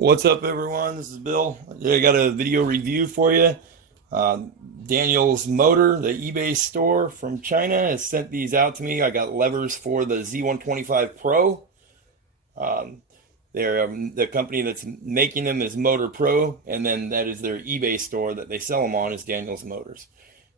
What's up, everyone? This is Bill. I got a video review for you. Daniel's Motor, the eBay store from China, has sent these out to me. I got levers for the Z125 Pro. The company that's making them is Motor Pro, and then that is their eBay store that they sell them on is Daniel's Motors.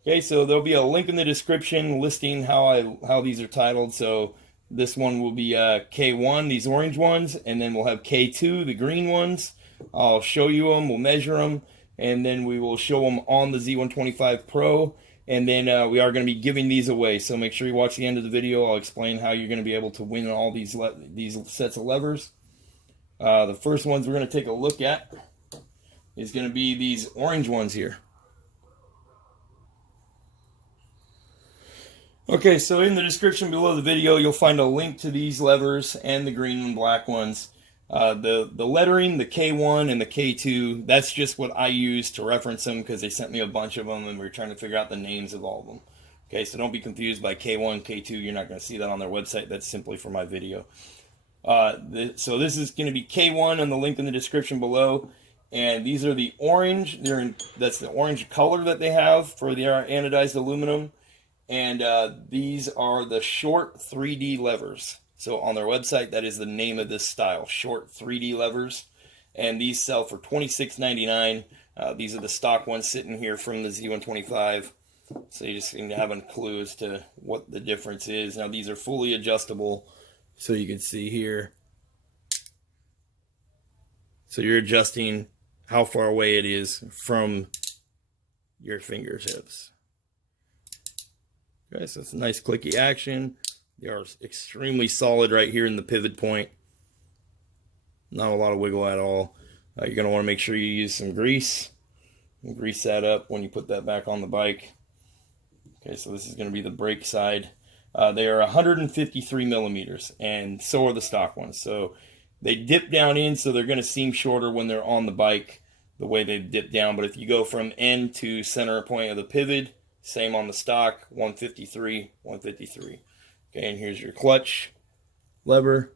Okay, so there'll be a link in the description listing how these are titled. So this one will be K1, these orange ones, and then we'll have K2, the green ones. I'll show you them, we'll measure them, and then we will show them on the Z125 Pro. And then we are going to be giving these away, so make sure you watch the end of the video. I'll explain how you're going to be able to win all these sets of levers. The first ones we're going to take a look at is going to be these orange ones here. Okay, so in the description below the video, you'll find a link to these levers and the green and black ones. The lettering, the K1 and the K2, that's just what I use to reference them because they sent me a bunch of them and we were trying to figure out the names of all of them. Okay, so don't be confused by K1, K2. You're not going to see that on their website. That's simply for my video. So this is going to be K1 on the link in the description below. And these are the orange. That's the orange color that they have for the anodized aluminum. And these are the short 3D levers. So on their website, that is the name of this style, short 3D levers. And these sell for $26.99. These are the stock ones sitting here from the Z125. So you just need to have a clue as to what the difference is. Now these are fully adjustable. So you can see here. So you're adjusting how far away it is from your fingertips. Okay, so it's a nice clicky action. They are extremely solid right here in the pivot point. Not a lot of wiggle at all. You're going to want to make sure you use some grease. And grease that up when you put that back on the bike. Okay, so this is going to be the brake side. They are 153 millimeters, and so are the stock ones. So they dip down in, so they're going to seem shorter when they're on the bike, the way they dip down. But if you go from end to center point of the pivot, same on the stock, 153, 153. Okay, and here's your clutch lever.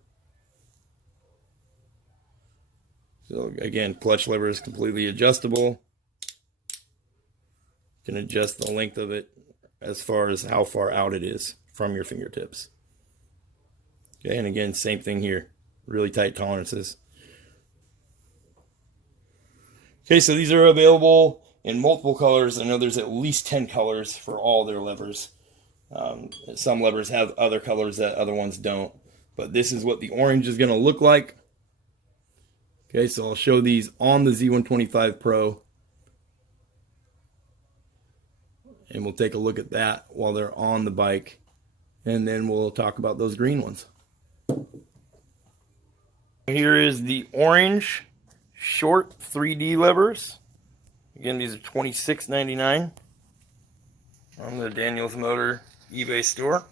So again, clutch lever is completely adjustable. You can adjust the length of it as far as how far out it is from your fingertips. Okay, and again, same thing here. Really tight tolerances. Okay, so these are available in multiple colors. I know there's at least 10 colors for all their levers. Some levers have other colors that other ones don't. But this is what the orange is going to look like. Okay, so I'll show these on the Z125 Pro. And we'll take a look at that while they're on the bike. And then we'll talk about those green ones. Here is the orange short 3D levers. Again, these are $26.99 on the Daniel's Motor eBay store.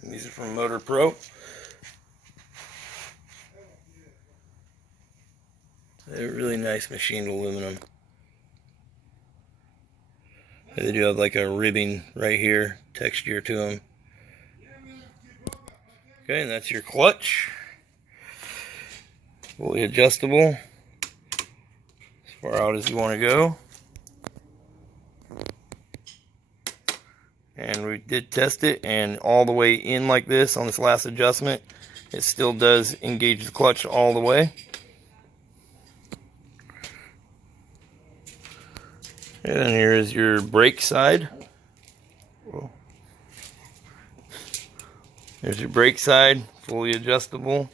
And these are from Motor Pro. They're really nice machined aluminum. They do have like a ribbing right here, texture to them. Okay, and that's your clutch. Fully adjustable. As far out as you want to go. And we did test it, and all the way in like this on this last adjustment, it still does engage the clutch all the way. And then here is your brake side. There's your brake side, fully adjustable.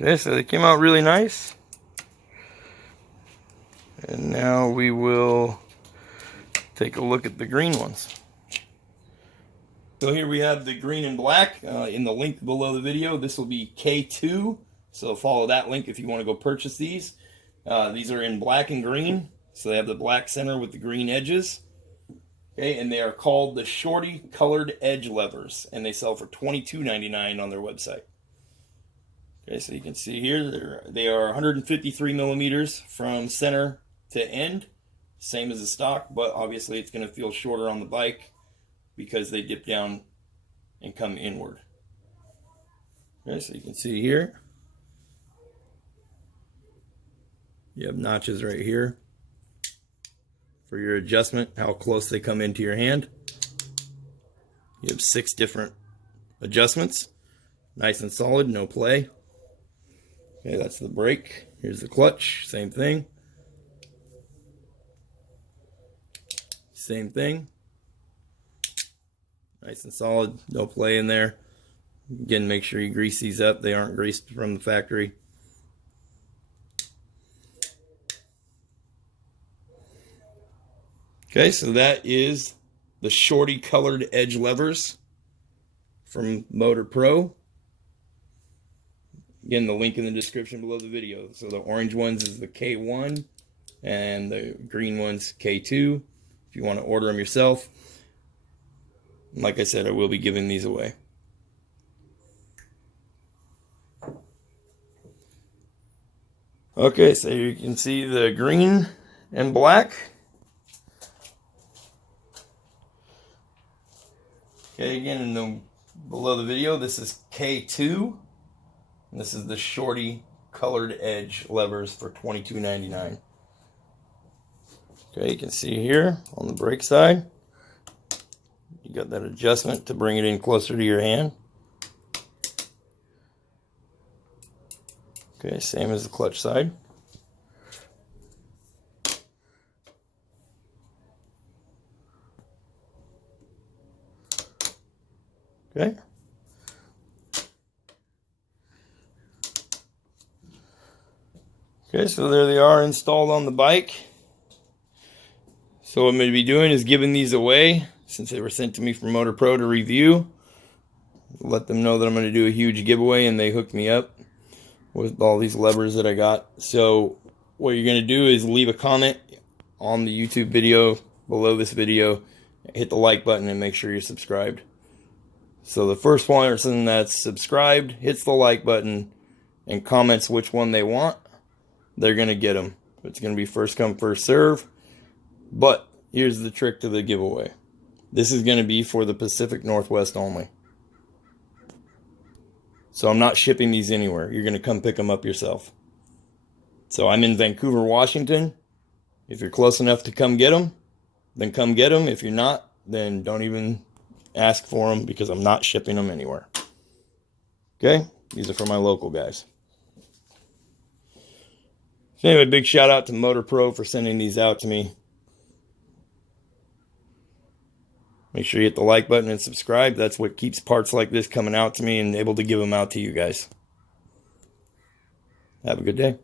Okay, so they came out really nice. And now we will take a look at the green ones. So here we have the green and black in the link below the video. This will be K2. So follow that link if you want to go purchase these. These are in black and green. So they have the black center with the green edges. Okay, and they are called the Shorty colored edge levers. And they sell for $22.99 on their website. Okay, so you can see here, they are 153 millimeters from center to end. Same as the stock, but obviously it's going to feel shorter on the bike because they dip down and come inward. Okay, so you can see here, you have notches right here for your adjustment, how close they come into your hand. You have 6 different adjustments, nice and solid, no play. Okay, that's the brake. Here's the clutch, same thing. Same thing. Nice and solid, no play in there. Again, make sure you grease these up. They aren't greased from the factory. Okay, so that is the Shorty colored edge levers from Motor Pro. Again, the link in the description below the video. So the orange ones is the K1 and the green ones K2. If you want to order them yourself. Like I said, I will be giving these away. Okay, so you can see the green and black. Okay, again, below the video, this is K2. And this is the Shorty colored edge levers for $22.99. Okay, you can see here on the brake side, you got that adjustment to bring it in closer to your hand. Okay, same as the clutch side. Okay. Okay, so there they are installed on the bike. So what I'm going to be doing is giving these away since they were sent to me from Motor Pro to review. Let them know that I'm going to do a huge giveaway, and they hooked me up with all these levers that I got. So what you're going to do is leave a comment on the YouTube video below this video, hit the like button, and make sure you're subscribed. So the first person that's subscribed, hits the like button, and comments which one they want, they're going to get them. It's going to be first come, first serve. But here's the trick to the giveaway. This is going to be for the Pacific Northwest only. So I'm not shipping these anywhere. You're going to come pick them up yourself. So I'm in Vancouver, Washington. If you're close enough to come get them, then come get them. If you're not, then don't even ask for them because I'm not shipping them anywhere. Okay? These are for my local guys. So anyway, big shout out to Motor Pro for sending these out to me. Make sure you hit the like button and subscribe. That's what keeps parts like this coming out to me and able to give them out to you guys. Have a good day.